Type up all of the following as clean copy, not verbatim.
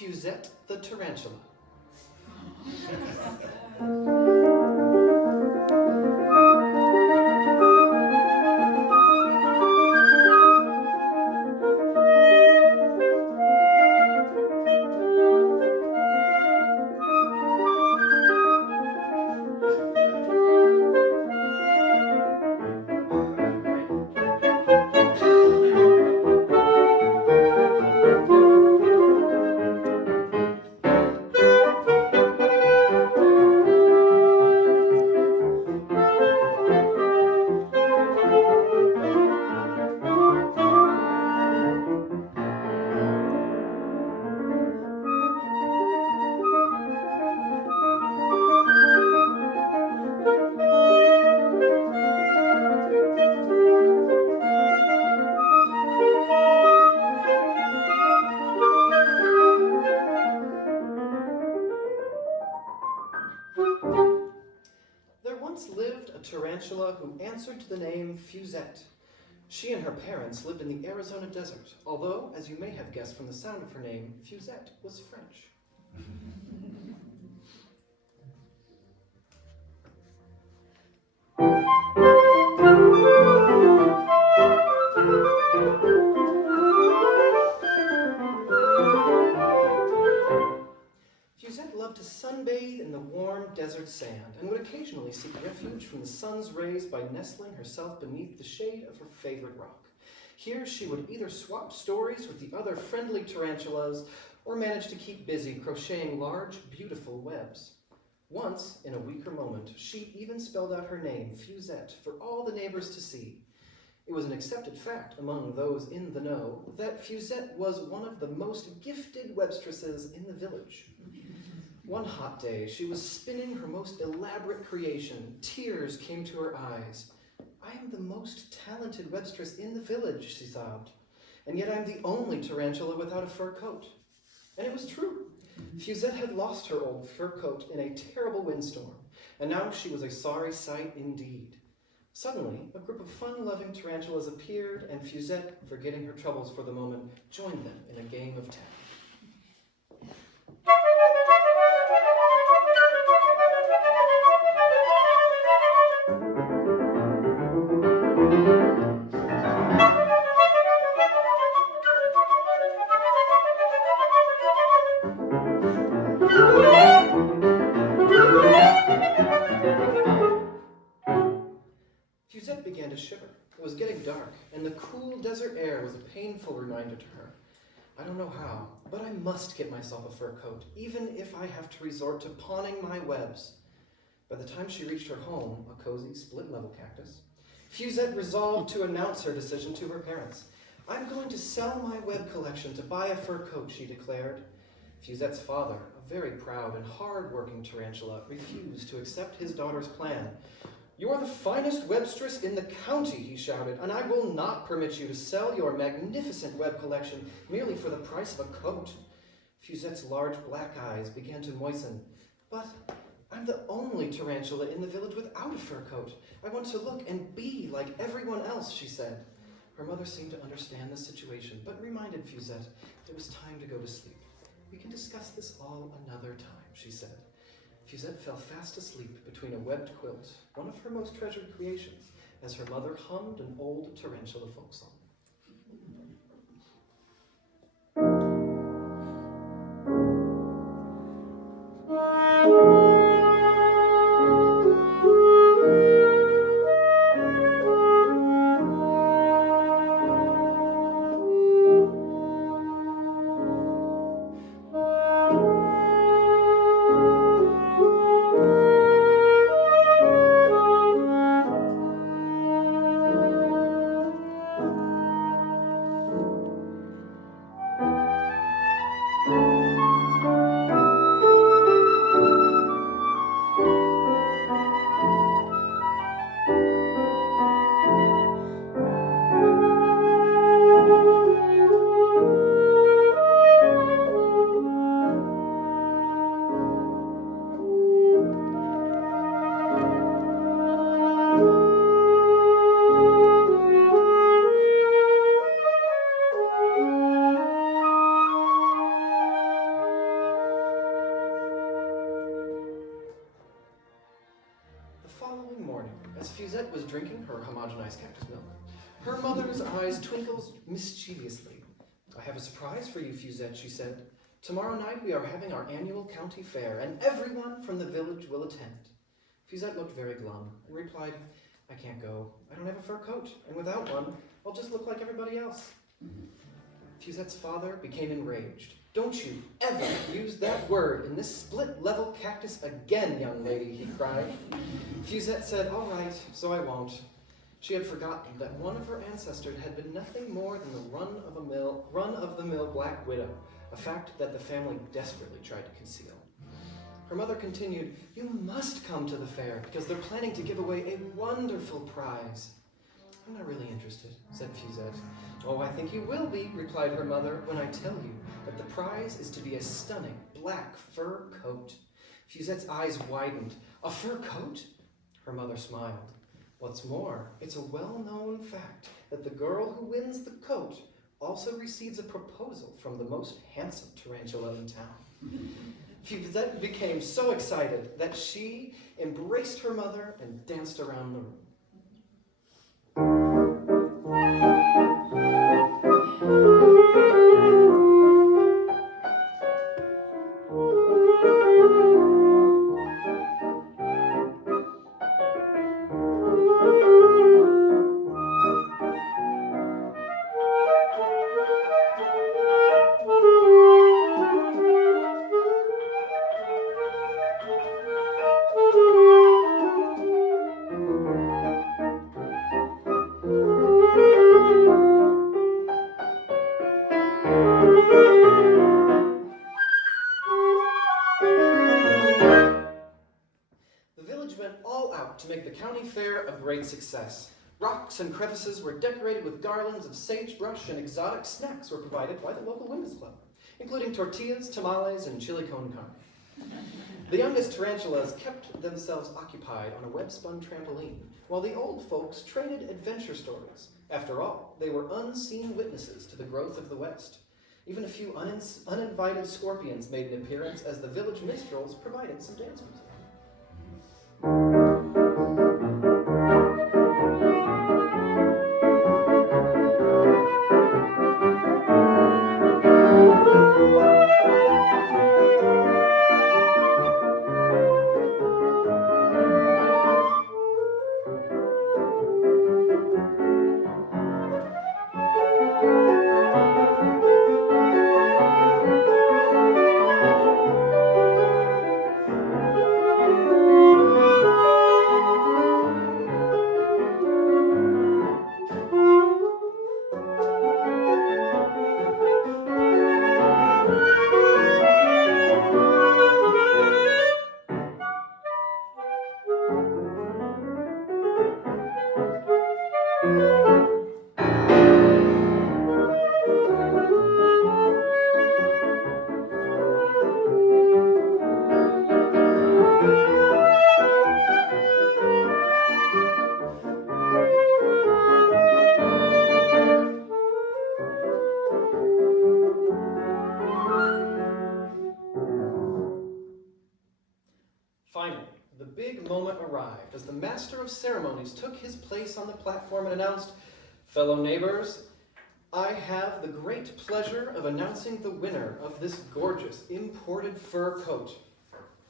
Fuzzette the Tarantula. There once lived a tarantula who answered to the name Fuzzette. She and her parents lived in the Arizona desert, although, as you may have guessed from the sound of her name, Fuzzette was French. Fuzzette loved to sunbathe in the warm desert sand and would occasionally seek refuge from the sun's rays by nestling herself beneath the shade of her favorite rock. Here she would either swap stories with the other friendly tarantulas or manage to keep busy crocheting large, beautiful webs. Once, in a weaker moment, she even spelled out her name, Fuzzette, for all the neighbors to see. It was an accepted fact among those in the know that Fuzzette was one of the most gifted webstresses in the village. One hot day, she was spinning her most elaborate creation. Tears came to her eyes. "I am the most talented webstress in the village," she sobbed. "And yet I'm the only tarantula without a fur coat." And it was true. Fuzzette had lost her old fur coat in a terrible windstorm, and now she was a sorry sight indeed. Suddenly, a group of fun-loving tarantulas appeared, and Fuzzette, forgetting her troubles for the moment, joined them in a game of tag. Fuzzette began to shiver. It was getting dark, and the cool desert air was a painful reminder to her. "I don't know how, but I must get myself a fur coat, even if I have to resort to pawning my webs." By the time she reached her home, a cozy, split-level cactus, Fuzzette resolved to announce her decision to her parents. "I'm going to sell my web collection to buy a fur coat," she declared. Fuzzette's father, a very proud and hard-working tarantula, refused to accept his daughter's plan. "You are the finest webstress in the county," he shouted, "and I will not permit you to sell your magnificent web collection merely for the price of a coat." Fuzzette's large black eyes began to moisten. "But I'm the only tarantula in the village without a fur coat. I want to look and be like everyone else," she said. Her mother seemed to understand the situation, but reminded Fuzzette it was time to go to sleep. "We can discuss this all another time," she said. Fuzzette fell fast asleep between a webbed quilt, one of her most treasured creations, as her mother hummed an old tarantula folk song. homogenized cactus milk. Her mother's eyes twinkled mischievously. "I have a surprise for you, Fuzzette," she said. "Tomorrow night we are having our annual county fair, and everyone from the village will attend." Fuzzette looked very glum and replied, "I can't go. I don't have a fur coat, and without one, I'll just look like everybody else." Fuzette's father became enraged. "Don't you ever use that word in this split-level cactus again, young lady," he cried. Fuzzette said, "All right, so I won't." She had forgotten that one of her ancestors had been nothing more than the run-of-the-mill Black Widow, a fact that the family desperately tried to conceal. Her mother continued, "You must come to the fair because they're planning to give away a wonderful prize." "I'm not really interested," said Fuzzette. "Oh, I think you will be," replied her mother, "when I tell you that the prize is to be a stunning black fur coat." Fuzette's eyes widened. "A fur coat?" Her mother smiled. "What's more, it's a well-known fact that the girl who wins the coat also receives a proposal from the most handsome tarantula in town." Fuzzette became so excited that she embraced her mother and danced around the room. To make the county fair a great success. Rocks and crevices were decorated with garlands of sagebrush, and exotic snacks were provided by the local women's club, including tortillas, tamales, and chili con carne. The youngest tarantulas kept themselves occupied on a web-spun trampoline, while the old folks traded adventure stories. After all, they were unseen witnesses to the growth of the West. Even a few uninvited scorpions made an appearance as the village minstrels provided some dance music. Finally, the big moment arrived as the master of ceremonies took his place on the platform and announced, "Fellow neighbors, I have the great pleasure of announcing the winner of this gorgeous imported fur coat."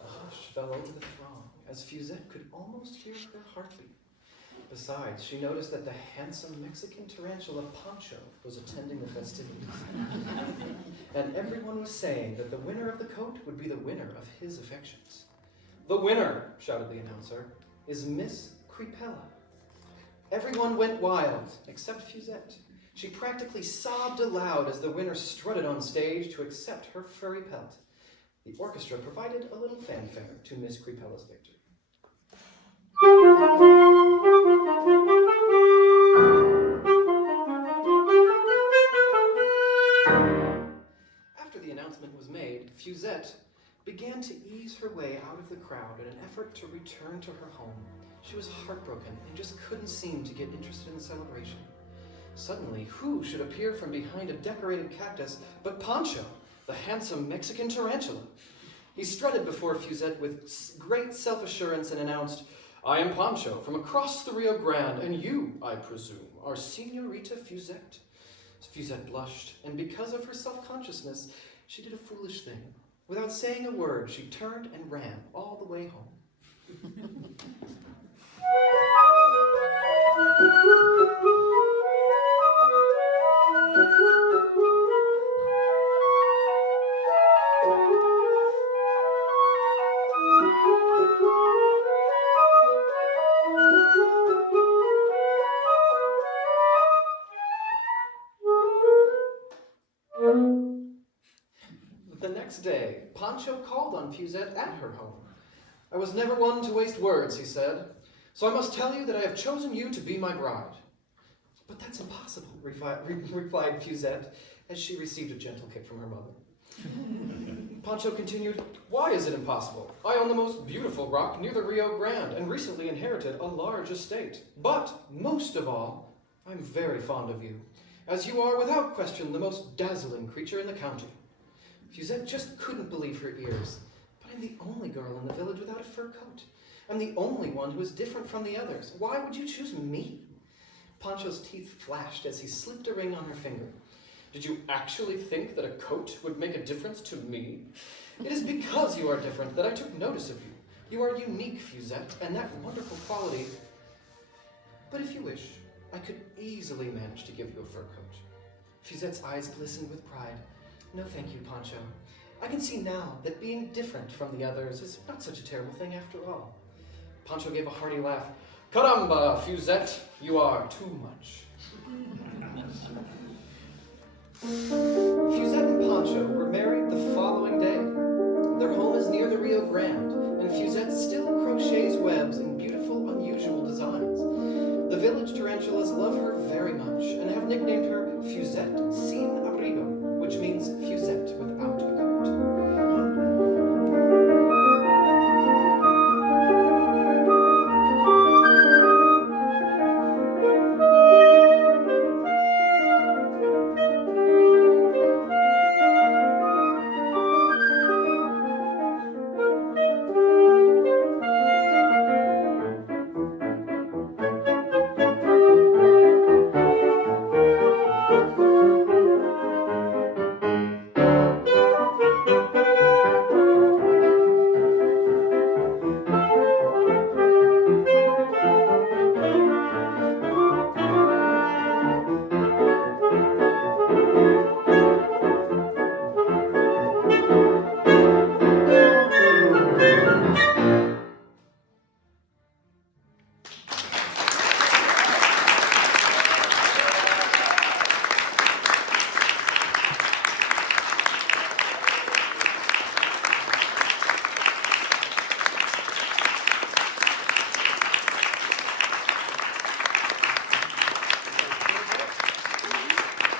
A hush fell over the throng as Fuzzette could almost hear her heartbeat. Besides, she noticed that the handsome Mexican tarantula Pancho was attending the festivities. And everyone was saying that the winner of the coat would be the winner of his affections. "The winner," shouted the announcer, "is Miss Crepella." Everyone went wild, except Fuzzette. She practically sobbed aloud as the winner strutted on stage to accept her furry pelt. The orchestra provided a little fanfare to Miss Crepella's victory. After the announcement was made, Fuzzette began to ease her way out of the crowd in an effort to return to her home. She was heartbroken and just couldn't seem to get interested in the celebration. Suddenly, who should appear from behind a decorated cactus but Pancho, the handsome Mexican tarantula? He strutted before Fuzzette with great self-assurance and announced, I am Pancho from across the Rio Grande, and you, I presume, are Senorita Fuzzette. Fuzzette blushed, and because of her self-consciousness, she did a foolish thing. Without saying a word, she turned and ran all the way home. The next day, Pancho called on Fuzzette at her home. I was never one to waste words, he said, so I must tell you that I have chosen you to be my bride. But that's impossible, replied Fuzzette, as she received a gentle kick from her mother. Pancho continued, why is it impossible? I own the most beautiful rock near the Rio Grande and recently inherited a large estate. But, most of all, I'm very fond of you, as you are without question the most dazzling creature in the county. Fuzzette just couldn't believe her ears. But I'm the only girl in the village without a fur coat. I'm the only one who is different from the others. Why would you choose me? Pancho's teeth flashed as he slipped a ring on her finger. Did you actually think that a coat would make a difference to me? It is because you are different that I took notice of you. You are unique, Fuzzette, and that wonderful quality. But if you wish, I could easily manage to give you a fur coat. Fuzette's eyes glistened with pride. No, thank you, Pancho. I can see now that being different from the others is not such a terrible thing after all. Pancho gave a hearty laugh. Caramba, Fuzzette, you are too much. Fuzzette and Pancho were married the following day. Their home is near the Rio Grande, and Fuzzette still crochets webs in beautiful, unusual designs. The village tarantulas love her very much and have nicknamed her Fuzzette sin abrigo, which means Fuzzette without